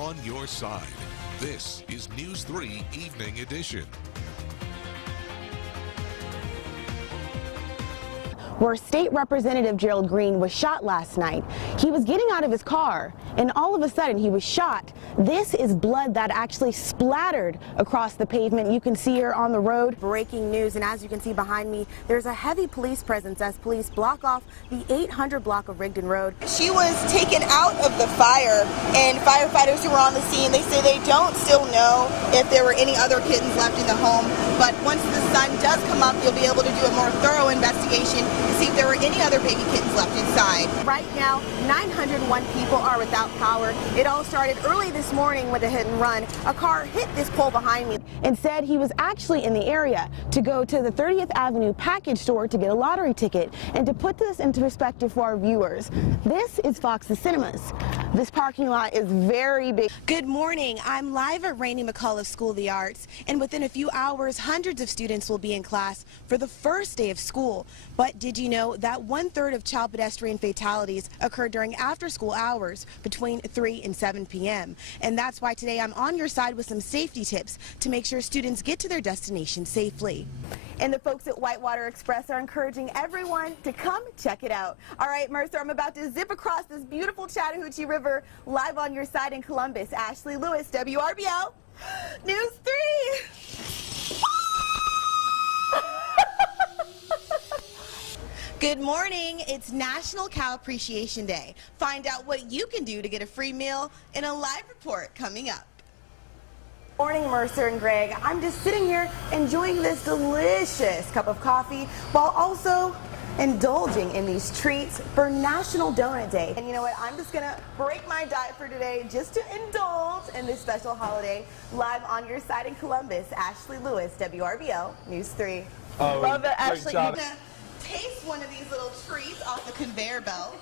On your side, this is News 3 Evening Edition. Where State Representative Gerald Green was shot last night. He was getting out of his car, and all of a sudden he was shot. This is blood that actually splattered across the pavement. You can see here on the road. Breaking news, and as you can see behind me, there's a heavy police presence as police block off the 800 block of Rigdon Road. She was taken out of the fire, and firefighters who were on the scene, they say they don't still know if there were any other kittens left in the home, but once the sun does come up, you'll be able to do a more thorough investigation to see if there were any other baby kittens left inside. Right now, 901 people are without power. It all started early this morning with a hit and run. A car hit this pole behind me. And said he was actually in the area to go to the 30th Avenue package store to get a lottery ticket. And to put this into perspective for our viewers, this is Fox's Cinemas. This parking lot is very big. Good morning. I'm live at Rainey McCullough School of the Arts, and within a few hours, hundreds of students will be in class for the first day of school. But did you know that 1/3 of child pedestrian fatalities occur during after-school hours between 3 and 7 p.m.? And that's why today I'm on your side with some safety tips to make sure students get to their destination safely. And the folks at Whitewater Express are encouraging everyone to come check it out. All right, Mercer, I'm about to zip across this beautiful Chattahoochee River, live on your side in Columbus. Ashley Lewis, WRBL, News 3. Good morning. It's National Cow Appreciation Day. Find out what you can do to get a free meal in a live report coming up. Morning, Mercer and Greg. I'm just sitting here enjoying this delicious cup of coffee while also indulging in these treats for National Donut Day. And you know what? I'm just gonna break my diet for today just to indulge in this special holiday. Live on your side in Columbus, Ashley Lewis, WRBL News 3. Love it, Ashley. You're gonna taste one of these little treats off the conveyor belt.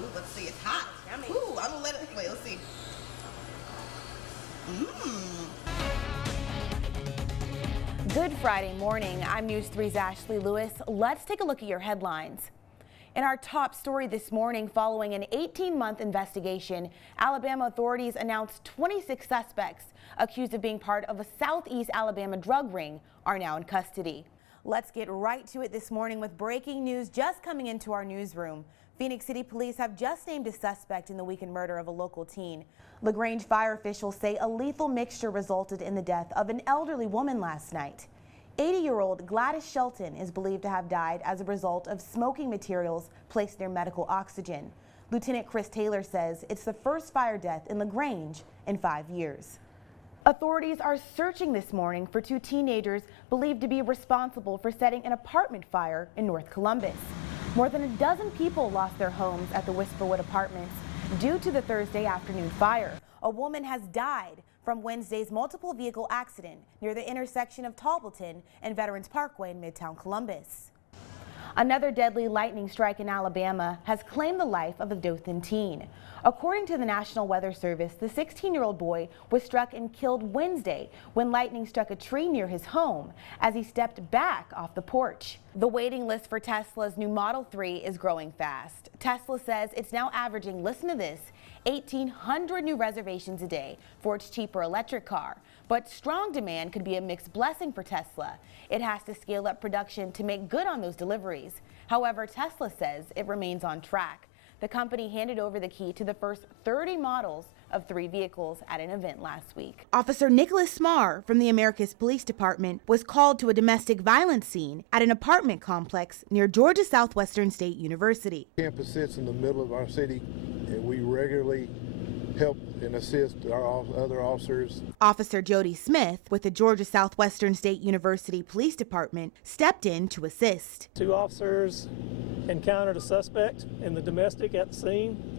Ooh, let's see. It's hot. Yummy. Ooh, I'm gonna let it. Wait, let's see. Good Friday morning. I'm News 3's Ashley Lewis. Let's take a look at your headlines. In our top story this morning, following an 18-month investigation, Alabama authorities announced 26 suspects accused of being part of a Southeast Alabama drug ring are now in custody. Let's get right to it this morning with breaking news just coming into our newsroom. Phoenix City Police have just named a suspect in the weekend murder of a local teen. LaGrange fire officials say a lethal mixture resulted in the death of an elderly woman last night. 80-year-old Gladys Shelton is believed to have died as a result of smoking materials placed near medical oxygen. Lieutenant Chris Taylor says it's the first fire death in LaGrange in 5 years. Authorities are searching this morning for 2 teenagers believed to be responsible for setting an apartment fire in North Columbus. More than a dozen people lost their homes at the Whisperwood Apartments due to the Thursday afternoon fire. A woman has died from Wednesday's multiple vehicle accident near the intersection of Talbotton and Veterans Parkway in Midtown Columbus. Another deadly lightning strike in Alabama has claimed the life of a Dothan teen. According to the National Weather Service, the 16-year-old boy was struck and killed Wednesday when lightning struck a tree near his home as he stepped back off the porch. The waiting list for Tesla's new Model 3 is growing fast. Tesla says it's now averaging, listen to this, 1,800 new reservations a day for its cheaper electric car. But strong demand could be a mixed blessing for Tesla. It has to scale up production to make good on those deliveries. However, Tesla says it remains on track. The company handed over the key to the first 30 models of 3 vehicles at an event last week. Officer Nicholas Smarr from the Americus Police Department was called to a domestic violence scene at an apartment complex near Georgia Southwestern State University. Campus sits in the middle of our city, and we regularly help and assist our other officers. Officer Jody Smith with the Georgia Southwestern State University Police Department stepped in to assist. 2 officers encountered a suspect in the domestic at the scene.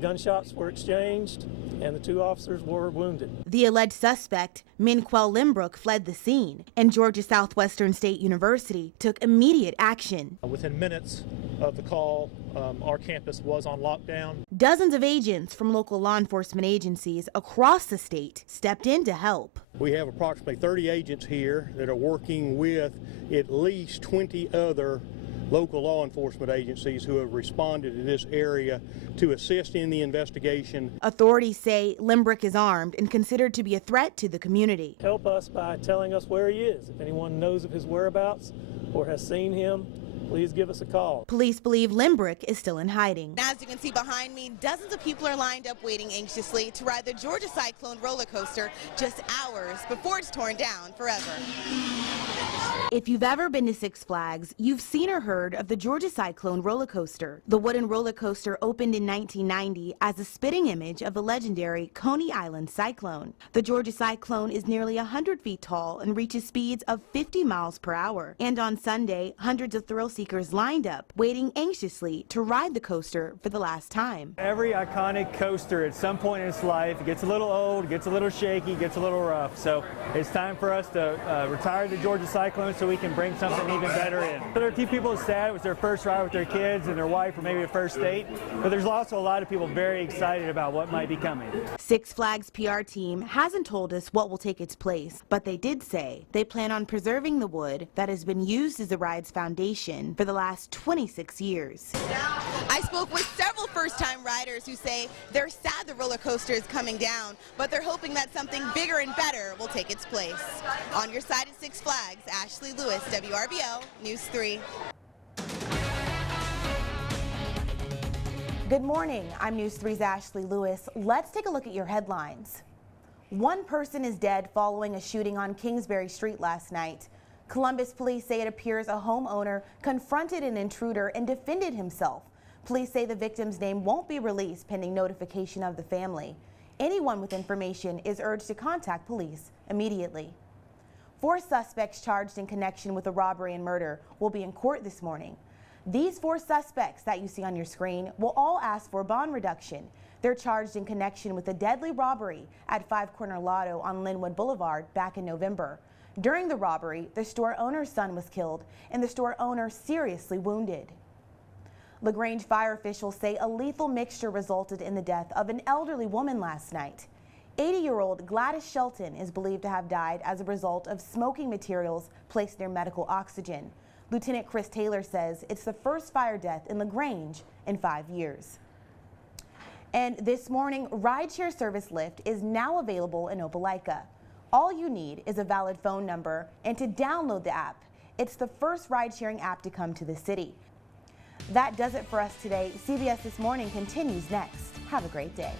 Gunshots were exchanged and the 2 officers were wounded. The alleged suspect, Minquel Limbrook, fled the scene, and Georgia Southwestern State University took immediate action. Within minutes of the call, our campus was on lockdown. Dozens of agents from local law enforcement agencies across the state stepped in to help. We have approximately 30 agents here that are working with at least 20 other local law enforcement agencies who have responded to this area to assist in the investigation. Authorities say Limbrick is armed and considered to be a threat to the community. Help us by telling us where he is. If anyone knows of his whereabouts or has seen him, please give us a call. Police believe Limbrick is still in hiding. As you can see behind me, dozens of people are lined up waiting anxiously to ride the Georgia Cyclone roller coaster just hours before it's torn down forever. If you've ever been to Six Flags, you've seen or heard of the Georgia Cyclone roller coaster. The wooden roller coaster opened in 1990 as a spitting image of the legendary Coney Island cyclone. The Georgia Cyclone is nearly 100 feet tall and reaches speeds of 50 miles per hour. And on Sunday, hundreds of thrill seekers lined up, waiting anxiously to ride the coaster for the last time. Every iconic coaster at some point in its life, it gets a little old, gets a little shaky, gets a little rough. So it's time for us to retire the Georgia Cyclone so we can bring something even better in. There are a few people sad it was their first ride with their kids and their wife, or maybe a first date, but there's also a lot of people very excited about what might be coming. Six Flags PR team hasn't told us what will take its place, but they did say they plan on preserving the wood that has been used as the ride's foundation for the last 26 years. I spoke with several first-time riders who say they're sad the roller coaster is coming down, but they're hoping that something bigger and better will take its place. On your side at Six Flags, Ashley Lewis, WRBL News 3. Good morning. I'm News 3's Ashley Lewis. Let's take a look at your headlines. One person is dead following a shooting on Kingsbury Street last night. Columbus police say it appears a homeowner confronted an intruder and defended himself. Police say the victim's name won't be released pending notification of the family. Anyone with information is urged to contact police immediately. 4 suspects charged in connection with a robbery and murder will be in court this morning. These 4 suspects that you see on your screen will all ask for bond reduction. They're charged in connection with a deadly robbery at 5 Corner Lotto on Linwood Boulevard back in November. During the robbery, the store owner's son was killed and the store owner seriously wounded. LaGrange fire officials say a lethal mixture resulted in the death of an elderly woman last night. 80-year-old Gladys Shelton is believed to have died as a result of smoking materials placed near medical oxygen. Lieutenant Chris Taylor says it's the first fire death in LaGrange in 5 years. And this morning, rideshare service Lyft is now available in Opelika. All you need is a valid phone number and to download the app. It's the first ride-sharing app to come to the city. That does it for us today. CBS This Morning continues next. Have a great day.